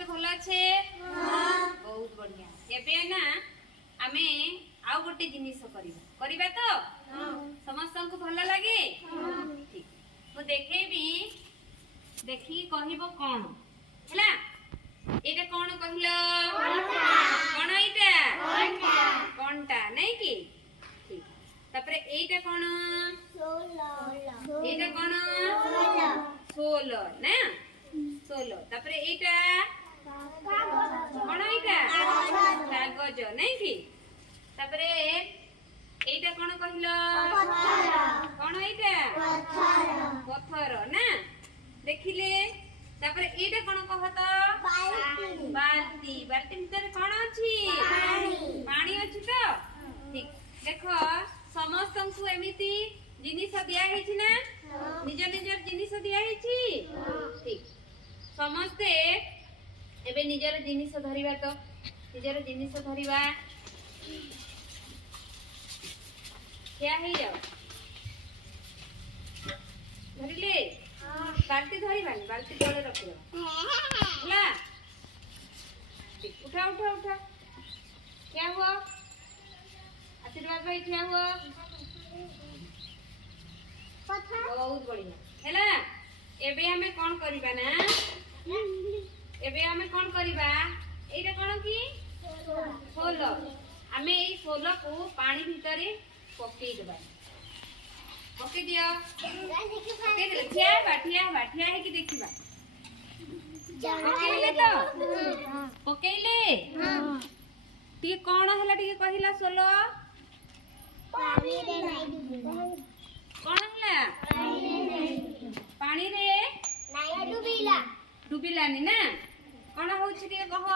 समस्त भल अच्छे बहुत बढ़िया एबे ना आमे आउ गोटे जिनिस करबा तो समस्त को भल लगे ठीक मु देखेबी देखी कहबो कोन हला एटा कोन कहिलो कोन एटा कोनटा नहीं की ठीक तापरे एटा कोन एटा कोन सोलो ना सोलो तापरे एटा कोन एटा कागज नहीं की तापरे एटा कोन कहिलो कोन एटा पत्थर ना देखिले तापरे एटा कोन कहत बाल्टी बाल्टी भीतर कोन अछि पानी अछि तो ठीक देखो समस्त को एमिति जिनिस दिया हिछि ना निज निजर जिनिस दिया हिछि ठीक समस्ते एबे निजर जिनिस धरिबा तो निजर जिनिस धरिबा क्या है जाओ धरिले बाल्टी धरिबानी बाल्टी तले रखिबा होला उठा उठा उठा क्या हुआ आशीर्वाद भाई क्या हुआ बहुत बढ़िया हैला एबे हमें कोन करिबा ना एबे हमें कोन करिबा एटा कोन की सोलो हमें ए सोलो को पानी भीतर पकई देबा पकई दियो पकई दे ठिया बाठिया है कि देखिबा पकईले तो पकईले टी कोन हला टी कहिला सोलो पानी रे नाही डुबिला कोन हला पानी रे नाही डुबिला डुबिलानी ना कोन होछि टी कह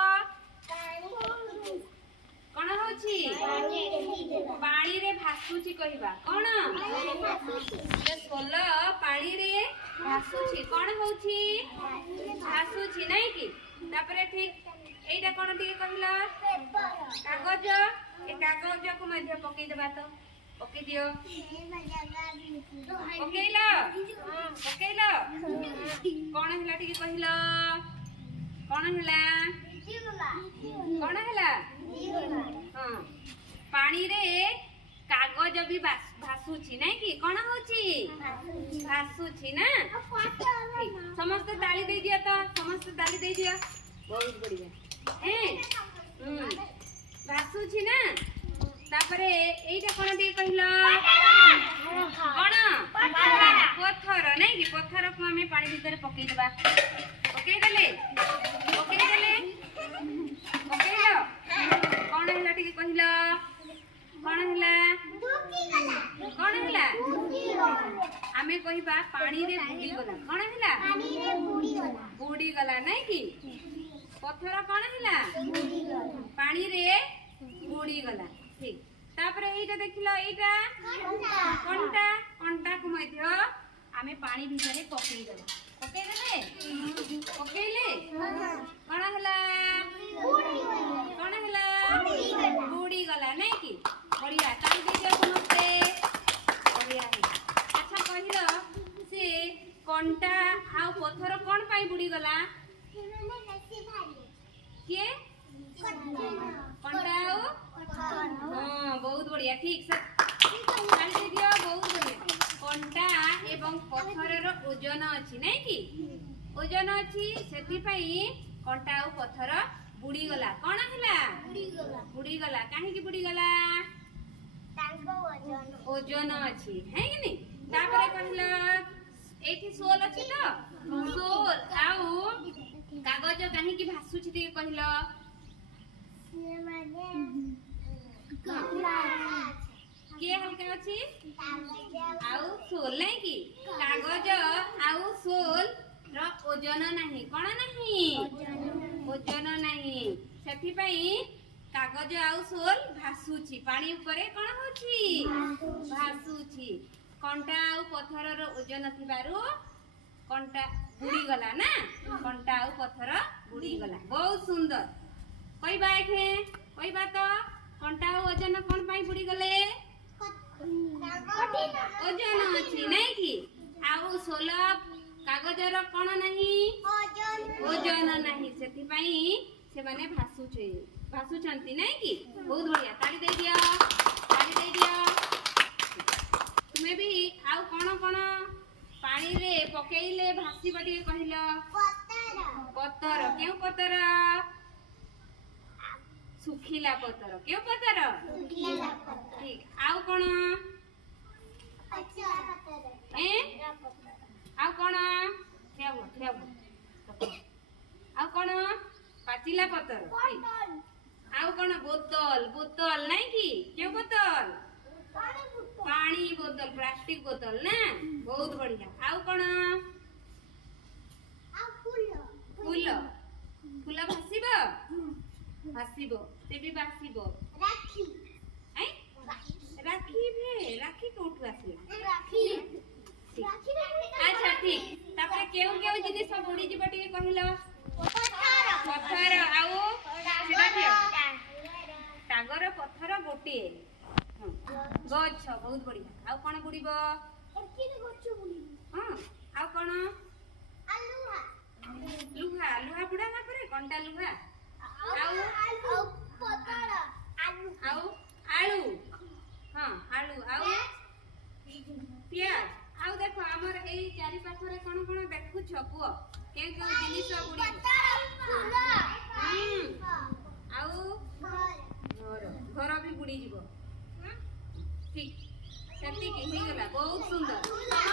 कोन होछि पानी रे भासुछि कहिबा कोन जे सोलो पानी रे भासुछि कोन होछि भासुछि नहीं की तापरे ठीक एटा कोन टी कहिला कागज ए कागज को मध्य पकई देबा तो पकई दियो पकईला पकईला कोन हला टी कहिला कोन हला कोन हला हां पानी रे कागज भी भासुछि नहीं की कोन होछि भासुछि ना समस्त ताली दे दिया तो समस्त ताली दे दिया बहुत बढ़िया हैं भासुछि ना तापरे एटा कोन दे कहिलो कोन पत्थर नहीं की पत्थर को हमें पानी भीतर पकई देबा पकई देले पकईलो कोन हला टी कहिलो कोन हला कोन हला हमें कहिबा पानी रे बुडी गला कोन हला बुडी गला नहीं की पत्थर कोन हला पानी रे बुडी गला ठीक तापरे एटा देखिलो एटा कोनटा कोनटा को मध्य हमें पानी भीतर पकई देबा पकई देले पकईले कोन हला कोन हला बुडी गला नहीं की बढ़िया ताली दे दियो समस्ते बढ़िया है अच्छा कहिलो से कोनटा आ पत्थर कोन पाई बुडी गला के कोनटा हां बहुत बढ़िया ठीक से ताली दे दियो बहुत बढ़िया कोनटा एवं पत्थर रो ओजन अछि नहीं की ओजन अछि सेति पई कोनटा आ पत्थर बुडी गला कोन हला बुडी गला काहे की बुडी गला ओजन अछि है कि नहीं तापरे कहला एठी सोल अछि तो सोल आउ कागज काहे की भासुछि ते कहला के हल्का अछि आउ सोल नहीं की कागज आउ सोल रो ओजन नहीं कोन नहीं ओजन नहीं सेठी पई कागज आउ सोल भासुछि पानी ऊपरे कोन होछि भासुछि कोनटा आउ पत्थर रो ओजन थिबारु कोनटा बुडी गला ना कोनटा आउ पत्थर बुडी गला बहुत सुंदर कहिबा एखे कहिबा तो कोनटा आउ ओजन कोन पई बुडी गले ओजन अछि नहीं की आउ सोल କାଗଜର କ'ଣ ନାହିଁ ଓଜନ ନାହିଁ ସେଥିପାଇଁ ସେମାନେ ଭାସୁଛନ୍ତି ନାଇଁ କି ବହୁତ ବଢିଆ ତାଳି ଦେଇଦିଅ ତୁମେ ବି ଆଉ କ'ଣ ପାଣିରେ ପକେଇଲେ ଭାସିବ ଟିକେ କହିଲ ପତର କେଉଁ ପତର ଶୁଖିଲା ପତର କେଉଁ ପତର ଠିକ ଆଉ କ'ଣ ଆଉ କ'ଣ ଆଉ କ'ଣ ପାଚିଲା ପତର ଆଉ କ'ଣ ବୋତଲ ନାଇଁ କି କେଉଁ ବୋତଲ ପାଣି ବୋତଲ ପ୍ଲାଷ୍ଟିକ ବୋତଲ ନା ବହୁତ ବଢିଆ ଆଉ କ'ଣ ଫୁଲ ଭାସିବ ସେ ବି ଭାସିବ ରାକ୍ଷୀ କୋଉଠୁ ଆସିଲା ଆଚ୍ଛା ଠିକ ତାପରେ କେଉଁ ଜିନିଷ ବୁଡିଯିବ ଟିକେ କହିଲ ପଥର ଆଉ ଟାଗର ପଥର ଗୋଟିଏ ଗଛ ବହୁତ ବଢିଆ ଆଉ କ'ଣ ବୁଡିବ ହଁ ଆଉ କ'ଣ ଲୁହା ବୁଡା ନା ପରେ କଣ୍ଟା ଲୁହା ଆଉ ଆଳୁ ହଁ ଆଳୁ ଆଉ ପିଆଜ ଆଉ ଦେଖ ଆମର ଏଇ ଚାରି ପାଖରେ କ'ଣ ଦେଖୁଛ କୁହ କେଉଁ ଜିନିଷ ବୁଡିବ ଆଉ ଘର ବି ବୁଡିଯିବ ଠିକ ସେତିକି ହେଇଗଲା ବହୁତ ସୁନ୍ଦର